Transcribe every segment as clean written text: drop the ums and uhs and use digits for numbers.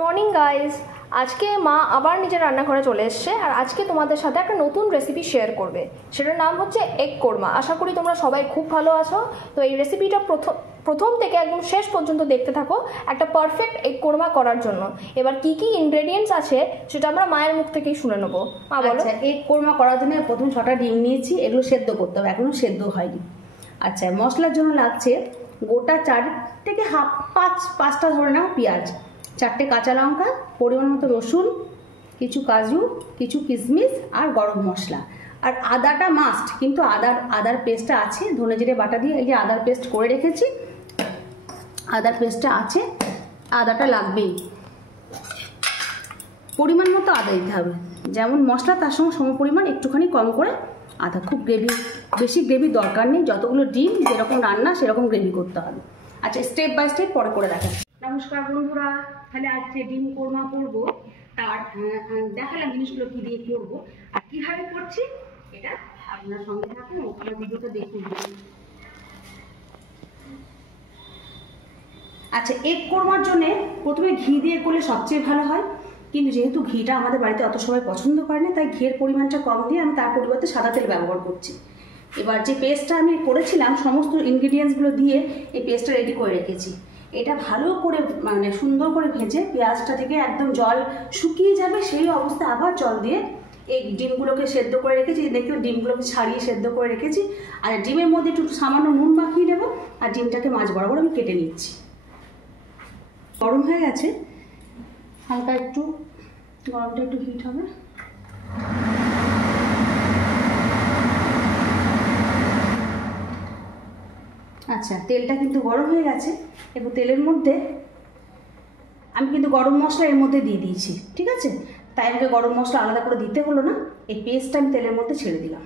Morning guys. আজকে মা আবার নিজের রান্নাঘরে চলে এসছে আর আজকে তোমাদের সাথে একটা নতুন রেসিপি শেয়ার করবে। সেটার নাম হচ্ছে এগ কোরমা। আশা করি তোমরা সবাই খুব ভালো আছো। তো এই রেসিপিটা প্রথম থেকে একদম শেষ পর্যন্ত দেখতে থাকো একটা পারফেক্ট এগ কোরমা করার জন্য। এবার কি কি ইনগ্রেডিয়েন্টস আছে সেটা আমরা মায়ের মুখ থেকেই শুনে নেবো। মা বলো। এগ কোরমা করার জন্য প্রথম 6টা ডিম নিয়েছি, এগুলো সেদ্ধ করতে হবে, এখনো সেদ্ধ হয়নি। আচ্ছা, মশলার জন্য লাগছে গোটা 4 থেকে পাঁচটা ধরে নাও পেঁয়াজ, 4টে কাঁচা লঙ্কা, পরিমাণ মতো রসুন, কিছু কাজু, কিছু কিশমিশ আর গরম মশলা। আর আদাটা মাস্ট, কিন্তু আদার পেস্টটা আছে, ধনে জিরে বাটা দিয়ে এই যে আদার পেস্ট করে রেখেছি, আদার পেস্টটা আছে, আদাটা লাগবেই। পরিমাণ মতো আদা দিতে হবে, যেমন মশলা তার সঙ্গে সম পরিমাণ একটুখানি কম করে আদা। খুব বেশি গ্রেভি দরকার নেই, যতগুলো ডিম যেরকম রান্না সেরকম গ্রেভি করতে হবে। আচ্ছা, স্টেপ বাই স্টেপ পরে করে দেখা। নমস্কার বন্ধুরা, তাহলে আজকে ডিম কোরমা করবো, তার দেখালাম জিনিসগুলো কি দিয়ে করবো আর কিভাবে করছি, এটা আপনার সঙ্গে থাকুন, ওখানে ভিডিওটা দেখুন। আচ্ছা, এগ কোরমার জন্য প্রথমে ঘি দিয়ে করলে সবচেয়ে ভালো হয়, কিন্তু যেহেতু ঘিটা আমাদের বাড়িতে অত সবাই পছন্দ করে না, তাই ঘিয়ের পরিমাণটা কম দিয়ে আমি তার পরিবর্তে সাদা তেল ব্যবহার করছি। এবার যে পেস্টটা আমি করেছিলাম, সমস্ত ইনগ্রিডিয়েন্টসগুলো দিয়ে এই পেস্টটা রেডি করে রেখেছি। এটা ভালো করে মানে সুন্দর করে ভেজে পেঁয়াজটা থেকে একদম জল শুকিয়ে যাবে, সেই অবস্থায় আবার জল দিয়ে এই ডিমগুলোকে সেদ্ধ করে রেখেছি। দেখতে ডিমগুলোকে ছাড়িয়ে সেদ্ধ করে রেখেছি। আর ডিমের মধ্যে একটু সামান্য নুন মাখিয়ে নেবো আর ডিমটাকে মাছ বরাবর আমি কেটে নিচ্ছি। গরম হয়ে গেছে, হালকা একটু গরমটা একটু হিট হবে। আচ্ছা, তেলটা কিন্তু গরম হয়ে গেছে। এবার তেলের মধ্যে আমি কিন্তু গরম মশলা এর মধ্যে দিয়ে দিয়েছি, ঠিক আছে? তাই আমাকে গরম মশলা আলাদা করে দিতে হলো না। এই পেস্টটা আমি তেলের মধ্যে ছেড়ে দিলাম।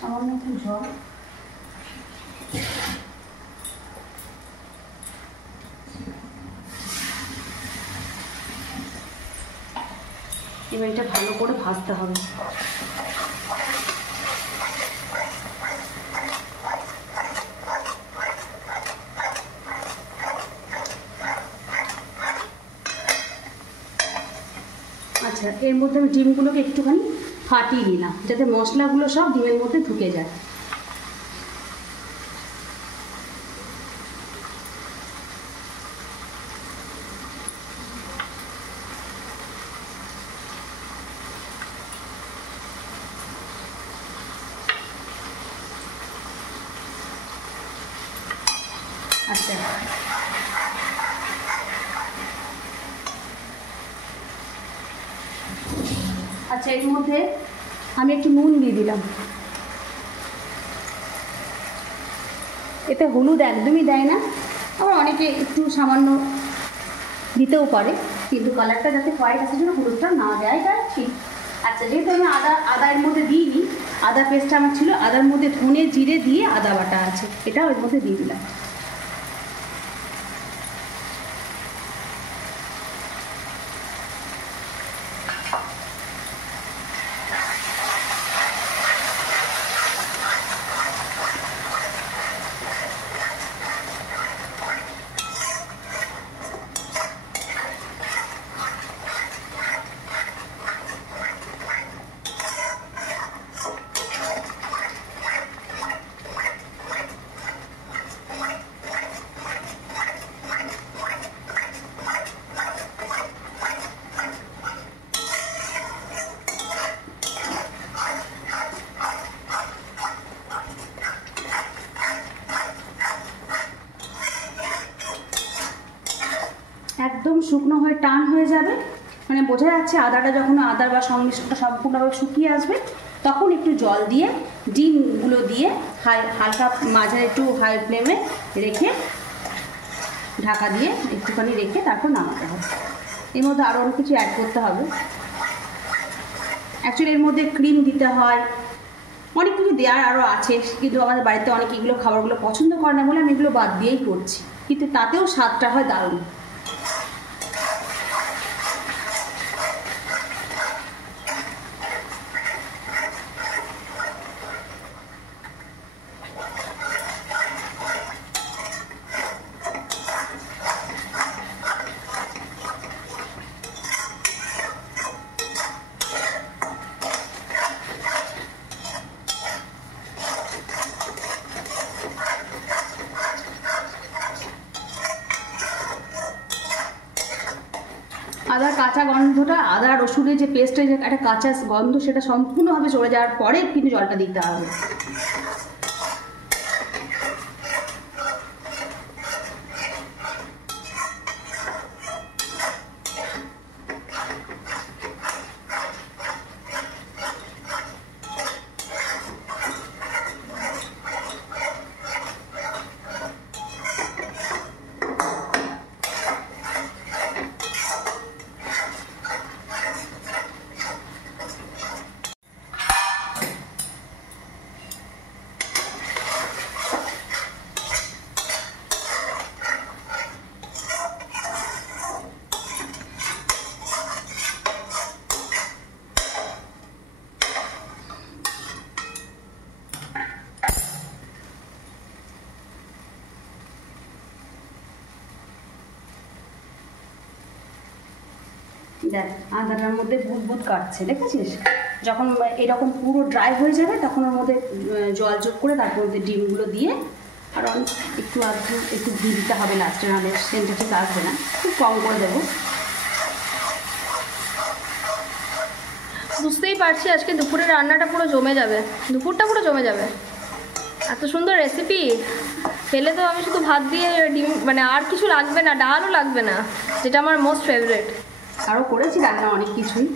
সামান্য একটু জল, এবার এটা ভালো করে ভাজতে হবে। আচ্ছা, এর মধ্যে আমি ডিমগুলোকে একটুখানি ফাটিয়ে নিলাম, যাতে মশলাগুলো সব ডিমের মধ্যে ঢুকে যায়। আচ্ছা, আচ্ছা, এর মধ্যে আমি একটু নুন দিয়ে দিলাম। এতে হলুদ একদমই দেয় না, আবার অনেকে একটু সামান্য দিতেও পারে, কিন্তু কালারটা যাতে হোয়াইট আসার জন্য হলুদটা না দেয়, তাই ঠিক। আচ্ছা, যেহেতু আমি আদা এর মধ্যে দিইনি, আদা পেস্টটা আমার ছিল, আদার মধ্যে ধনে জিরে দিয়ে আদা বাটা আছে, এটাও এর মধ্যে দিয়ে দিলাম। একদম শুকনো হয়ে টান হয়ে যাবে, মানে বোঝা যাচ্ছে আদাটা যখন আদার বা সংমিশ্রণটা সম্পূর্ণভাবে শুকিয়ে আসবে, তখন একটু জল দিয়ে ডিমগুলো দিয়ে হালকা মাঝারি একটু হাই ফ্লেমে রেখে ঢাকা দিয়ে একটুখানি রেখে তারপর নামাতে হবে। এর মধ্যে আরও অনেক কিছু অ্যাড করতে হবে। অ্যাকচুয়ালি এর মধ্যে ক্রিম দিতে হয়, অনেক কিছু দেওয়ার আরও আছে, কিন্তু আমাদের বাড়িতে অনেকে এগুলো খাবারগুলো পছন্দ করে না বলে আমি এগুলো বাদ দিয়েই করছি, কিন্তু তাতেও স্বাদটা হয় দারুণ। আদার কাঁচা গন্ধটা, আদা রসুনের যে পেস্টের যে একটা কাঁচা গন্ধ, সেটা সম্পূর্ণভাবে চলে যাওয়ার পরে কিন্তু জলটা দিতে হবে। দেখ আদাটার মধ্যে বুদবুদ কাটছে, দেখেছিস? যখন এরকম পুরো ড্রাই হয়ে যাবে তখন ওর মধ্যে জল যোগ করে তারপর মধ্যে ডিমগুলো দিয়ে আর একটু ঘি দিতে হবে লাস্টে, নাহলে সেন্টটা ঠিক আসবে না, খুব কম করে দেবো। বুঝতেই পারছি আজকে দুপুরে রান্নাটা পুরো জমে যাবে, দুপুরটা পুরো জমে যাবে। এত সুন্দর রেসিপি পেলে তো আমি শুধু ভাত দিয়ে ডিম, মানে আর কিছু লাগবে না, ডালও লাগবে না, যেটা আমার মোস্ট ফেভারিট। আরও করেছি রান্না অনেক কিছুই,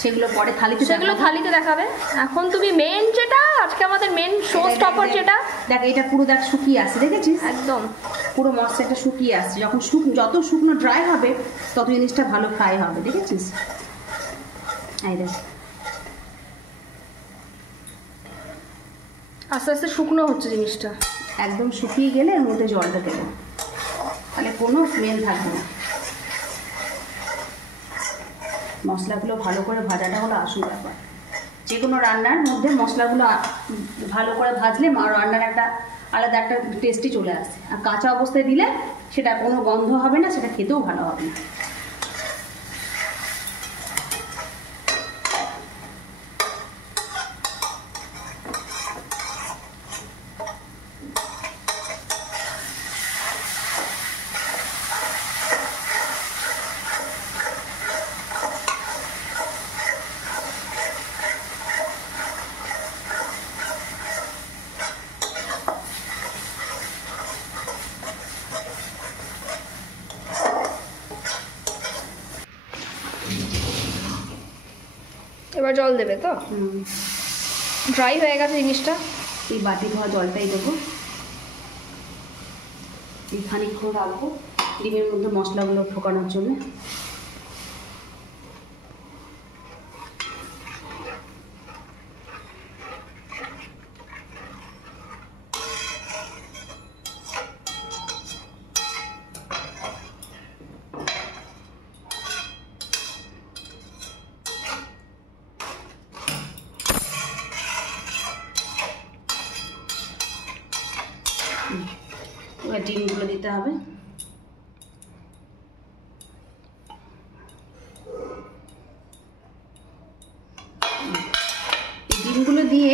সেগুলো পরে থালিতে দেখাবে। এখন তুমি মেন যেটা আজকে আমাদের মেন শো স্টপার, যেটা দেখ, এটা পুরো দেখ শুকিয়ে আসছে, দেখেছিস? একদম পুরো মশলাটা শুকিয়ে আসছে। যখন যত শুকনো ড্রাই হবে তত জিনিসটা ভালো ফ্রাই হবে, দেখেছিস? এই দেখ আস্তে আস্তে শুকনো হচ্ছে জিনিসটা। একদম শুকিয়ে গেলে এর মধ্যে জলটা দেবো, তাহলে কোনো স্মেল থাকবে না। মশলাগুলো ভালো করে ভাজাটা হলো আসল ব্যাপার। যে কোনো রান্নার মধ্যে মশলাগুলো ভালো করে ভাজলে রান্নার একটা আলাদা একটা টেস্টই চলে আসে। আর কাঁচা অবস্থায় দিলে সেটা কোনো গন্ধ হবে না, সেটা খেতেও ভালো হবে না। এবার জল দেবে তো? ড্রাই হয়ে গেছে জিনিসটা। এই বাটি ধোয়া জলটাই দেবো, এই খানিকক্ষণ রাখবো ডিমের মধ্যে মশলাগুলো ঢোকানোর জন্য। এবার ডিমগুলো দিতে হবে। ডিমগুলো দিয়ে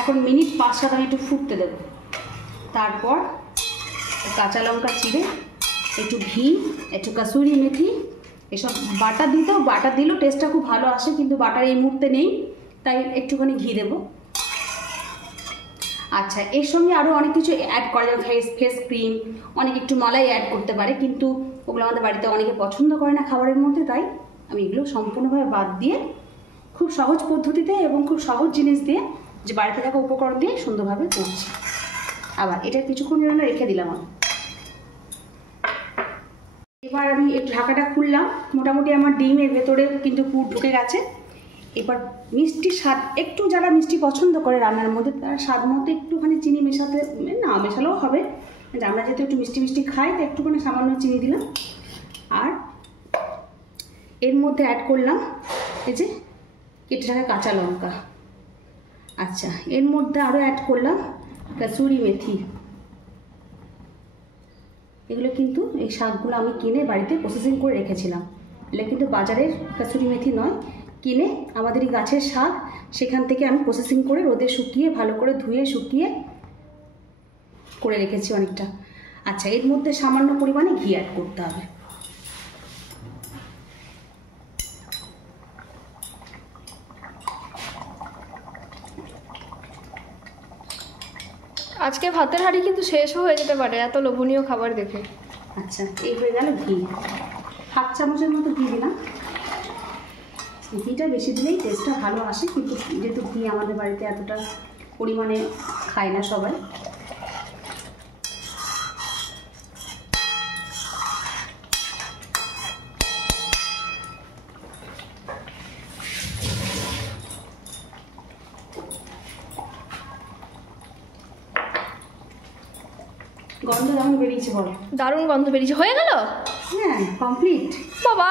এখন মিনিট 5-7 আমি একটু ফুটতে দেবো। তারপর কাঁচা লঙ্কা চিড়ে, একটু ঘি, একটু কাসুরি মেথি, এসব বাটার দিলেও টেস্টটা খুব ভালো আসে, কিন্তু বাটার এই মুহূর্তে নেই, তাই একটুখানি ঘি দেবো। আচ্ছা, এর সঙ্গে আরও অনেক কিছু অ্যাড করা যায়, ফেস ক্রিম, অনেক একটু মালাই অ্যাড করতে পারে, কিন্তু ওগুলো আমাদের বাড়িতে অনেকে পছন্দ করে না খাবারের মধ্যে, তাই আমি এগুলো সম্পূর্ণভাবে বাদ দিয়ে খুব সহজ পদ্ধতিতে এবং খুব সহজ জিনিস দিয়ে, যে বাড়িতে থাকা উপকরণ দিয়ে সুন্দরভাবে করছি। আবার এটা কিছুক্ষণ জন্য রেখে দিলাম আমি। এবার আমি একটু ঢাকাটা খুললাম, মোটামুটি আমার ডিমের ভেতরে কিন্তু পুর ঢুকে গেছে। এবার মিষ্টি স্বাদ, একটু যারা মিষ্টি পছন্দ করে রান্নার মধ্যে তারা স্বাদ মতো একটুখানি চিনি মেশাতে, না মেশালেও হবে, আমরা যেহেতু একটু মিষ্টি মিষ্টি খাই তো একটুখানি সামান্য চিনি দিলাম। আর এর মধ্যে অ্যাড করলাম এই যে কেটে রাখা কাঁচা লঙ্কা। আচ্ছা, এর মধ্যে আরও অ্যাড করলাম কাসুরি মেথি। এগুলো কিন্তু এই শাকগুলো আমি কিনে বাড়িতে প্রসেসিং করে রেখেছিলাম। এগুলো কিন্তু বাজারের কাসুরি মেথি নয়, কিনে আমাদেরই গাছের শাক, সেখান থেকে আমি প্রসেসিং করে রোদে শুকিয়ে ভালো করে ধুয়ে শুকিয়ে করে রেখেছি অনেকটা। আচ্ছা, এর মধ্যে সামান্য পরিমাণে ঘি অ্যাড করতে হবে। আজকে ভাতের হাঁড়ি কিন্তু শেষও হয়ে যেতে পারে এত লোভনীয় খাবার দেখে। আচ্ছা, এই হয়ে গেল ঘি। 1/2 চামচের মতো ঘি দিলাম। ঘিটা বেশি দিলেই টেস্টটা ভালো আসে, কিন্তু যেহেতু ঘি আমাদের বাড়িতে এতটা পরিমাণে খায় না সবাই। গন্ধ কেমন বেরিয়েছে বলো? দারুণ গন্ধ বেরিয়েছে। হয়ে গেল? হ্যাঁ, কমপ্লিট। বাবা,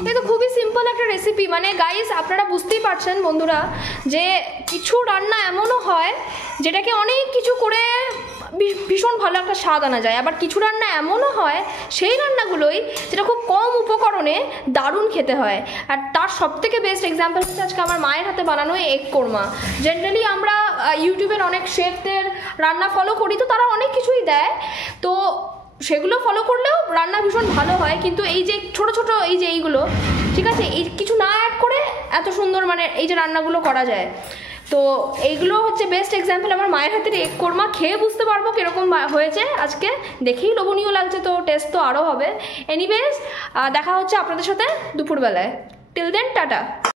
এটা তো খুবই সিম্পল একটা রেসিপি। মানে গাইস, আপনারা বুঝতেই পারছেন বন্ধুরা, যে কিছু রান্না এমনও হয় যেটাকে অনেক কিছু করে ভীষণ ভালো একটা স্বাদ আনা যায়, আবার কিছু রান্না এমনও হয় সেই রান্নাগুলোই যেটা খুব কম উপকরণে দারুণ খেতে হয়। আর তার সবথেকে বেস্ট এক্সাম্পল হচ্ছে আজকে আমার মায়ের হাতে বানানো এগ কোরমা। জেনারেলি আমরা ইউটিউবের অনেক শেফদের রান্না ফলো করি, তো তারা অনেক কিছুই দেয়, তো সেগুলো ফলো করলেও রান্না ভীষণ ভালো হয়। কিন্তু এই যে ছোট ছোট এই যে এইগুলো, ঠিক আছে, এই কিছু না অ্যাড করে এত সুন্দর মানে এই যে রান্নাগুলো করা যায়, তো এইগুলো হচ্ছে বেস্ট এক্সাম্পল। আমার মায়ের হাতের এগ কোরমা খেয়ে বুঝতে পারবো কীরকম হয়েছে। আজকে দেখেই লোভনীয় লাগছে, তো টেস্ট তো আরও হবে। এনিওয়েজ, দেখা হচ্ছে আপনাদের সাথে দুপুরবেলায়। Till then, tata.